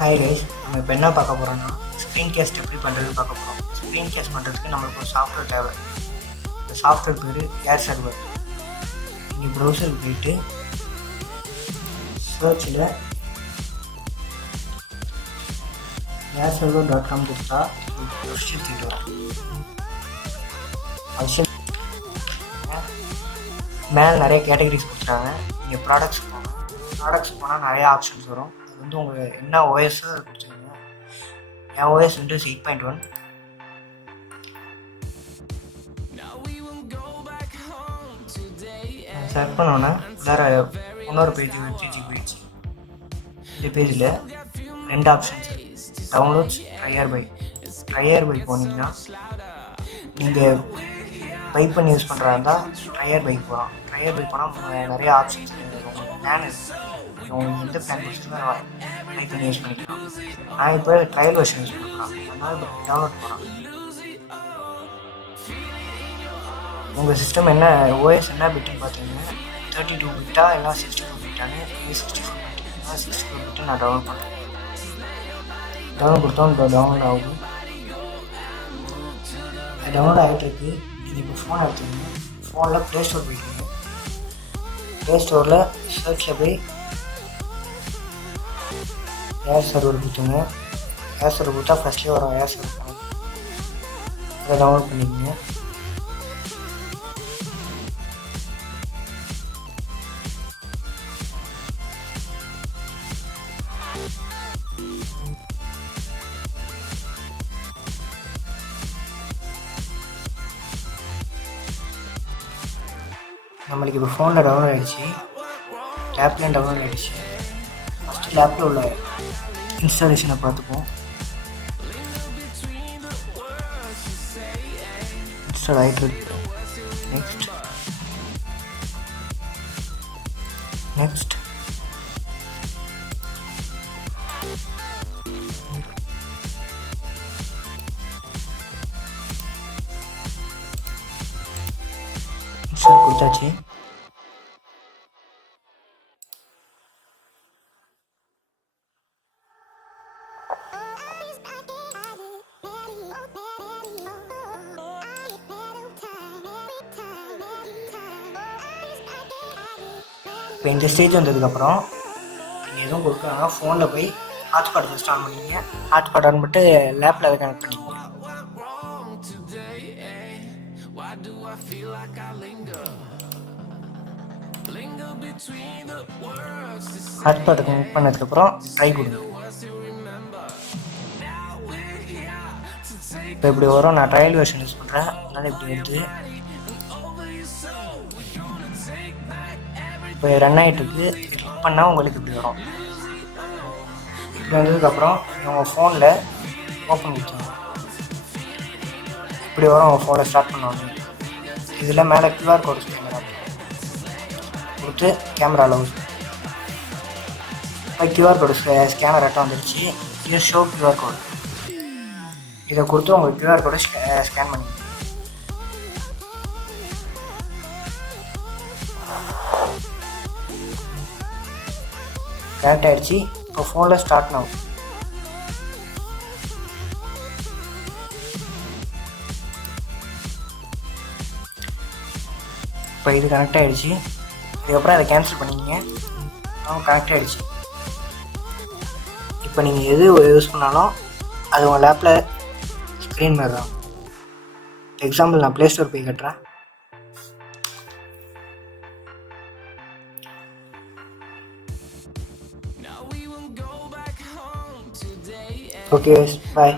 Hi guys, நம்ம இப்போ என்ன பார்க்க போகிறோம்னா ஸ்க்ரீன் கேஸ்ட் எப்படி பண்ணுறதுன்னு பார்க்க போகிறோம். ஸ்க்ரீன் கேஸ்ட் பண்ணுறதுக்கு நம்மளுக்கு ஒரு சாஃப்ட்வேர் தேவை. இந்த சாஃப்ட்வேர் பேர் ஏர் சர்வர். நீங்கள் ப்ரௌசருக்கு போயிட்டு சர்ச்சில் airserver.com கொடுத்தா வெப்சைட் தீட்டு வரும். மேலே நிறைய கேட்டகரிஸ் கொடுத்துட்டாங்க. நீங்கள் ப்ராடக்ட்ஸ் போனால் நிறைய ஆப்ஷன்ஸ் வரும். அது வந்து உங்களுக்கு என்ன ஓஎஸ்ஸோ அதை கொடுத்துருங்க. என் ஓஎஸ் வந்து 8.1. செலக்ட் பண்ணோன்னே வேறு இன்னொரு பேஜுக்கு போயிடுச்சு. இந்த பேஜில் 2 ஆப்ஷன்ஸ் டவுன்லோட்ஸ், ட்ரையர் பை போனீங்கன்னா நீங்கள் பை பண்ணி யூஸ் பண்ணுறதா இருந்தால் ட்ரையர் பை போகலாம். ட்ரையர் பை போனால் நிறைய ஆப்ஷன்ஸ் உங்களுக்கு பிளான் இருக்குது. உங்களுக்கு எந்த பிளான் பிடிச்சிருக்கோ பை பண்ணி யூஸ் பண்ணிக்கலாம். நான் இப்போ ட்ரையல் வெர்ஷன் யூஸ் பண்ணுறேன், அதனால் இப்போ டவுன்லோட் போகிறேன். உங்கள் சிஸ்டம் என்ன ஓஎஸ் என்ன பிட்டுன்னு பார்த்தீங்கன்னா 32 பிட்டா இல்லை 64 பிட்டான்னு 64 பிட்டு நான் டவுன்லோட் பண்ணுறேன். டவுன்லோட் கொடுத்தோம். இப்போ டவுன்லோட் ஆகும். டவுன்லோட் ஆகிட்டு இருக்கு. இது இப்போ ஃபோன் எடுத்துக்கோங்க. ஃபோனில் ப்ளே ஸ்டோர் போய்க்கோங்க. ப்ளே ஸ்டோரில் சர்ச்சில் போய் ஏர் சர்வர் கொடுத்துங்க. ஏர் சர்வர் கொடுத்தா ஃபஸ்ட்லேயே வரும் ஏர் சர்வர். அதை டவுன்லோட் பண்ணிக்கோங்க. நம்மளுக்கு இப்போ ஃபோனில் டவுன்லோட் ஆகிடுச்சு, லேப்லேயும் டவுன்லோட் ஆகிடுச்சு. ஃபஸ்ட்டு லேப்பில் உள்ள இன்ஸ்டாலேஷனை பார்த்துப்போம். இன்ஸ்டால் ஆகிட்டு இருக்கு. நெக்ஸ்ட் இன்ஸ்டால் கொடுத்தாச்சு. இப்போ இந்த ஸ்டேஜ் வந்ததுக்கப்புறம் நீங்கள் எதுவும் கொடுக்குறாங்கன்னா ஃபோனில் போய் ஹாட்ஸ்பாட் ஃபஸ்ட் ஆன் பண்ணிங்க. ஹாட்ஸ்பாட் ஆன் பண்ணிட்டு லேப்பில் அதை கனெக்ட் பண்ணிக்கோங்க. ஹாட்ஸ்பாட்டை கனெக்ட் பண்ணதுக்கப்புறம் ட்ரை கொடுங்க. இப்போ இப்படி வரும். நான் ட்ரையல் வெர்ஷன் யூஸ் பண்ணுறேன், அதனால் இப்படி வந்து இப்போ ரன் ஆகிட்டுருக்கு. கிளிக் பண்ணால் உங்களுக்கு இப்படி வரும். இப்படி வந்ததுக்கப்புறம் உங்கள் ஃபோனில் ஓப்பன் கொடுத்துருங்க. இப்படி வரும். உங்கள் ஃபோனில் ஸ்டார்ட் பண்ணுவாங்க. இதில் மேலே QR கோடு கேமரா கொடுத்து கேமராவில் ஊஸ் இப்போ QR கோடு ஸ்கேனர் ரெட்டம் வந்துடுச்சு. இது ஷோ QR கோடு. இதை கொடுத்து உங்களுக்கு QR கோடு ஸ்கேன் பண்ணி கனெக்ட் ஆகிடுச்சு. இப்போ ஃபோனில் ஸ்டார்ட் ஆகும். இப்போ இது கனெக்ட் ஆகிடுச்சு. இதுக்கப்புறம் அதை கேன்சல் பண்ணிங்க. கனெக்ட் ஆகிடுச்சு. இப்போ நீங்கள் எது யூஸ் பண்ணாலும் அது உங்கள் லேப்பில் ஸ்க்ரீன் மாதிரி தான். எக்ஸாம்பிள் நான் ப்ளே ஸ்டோர் போய் கட்டுறேன். Okay, bye.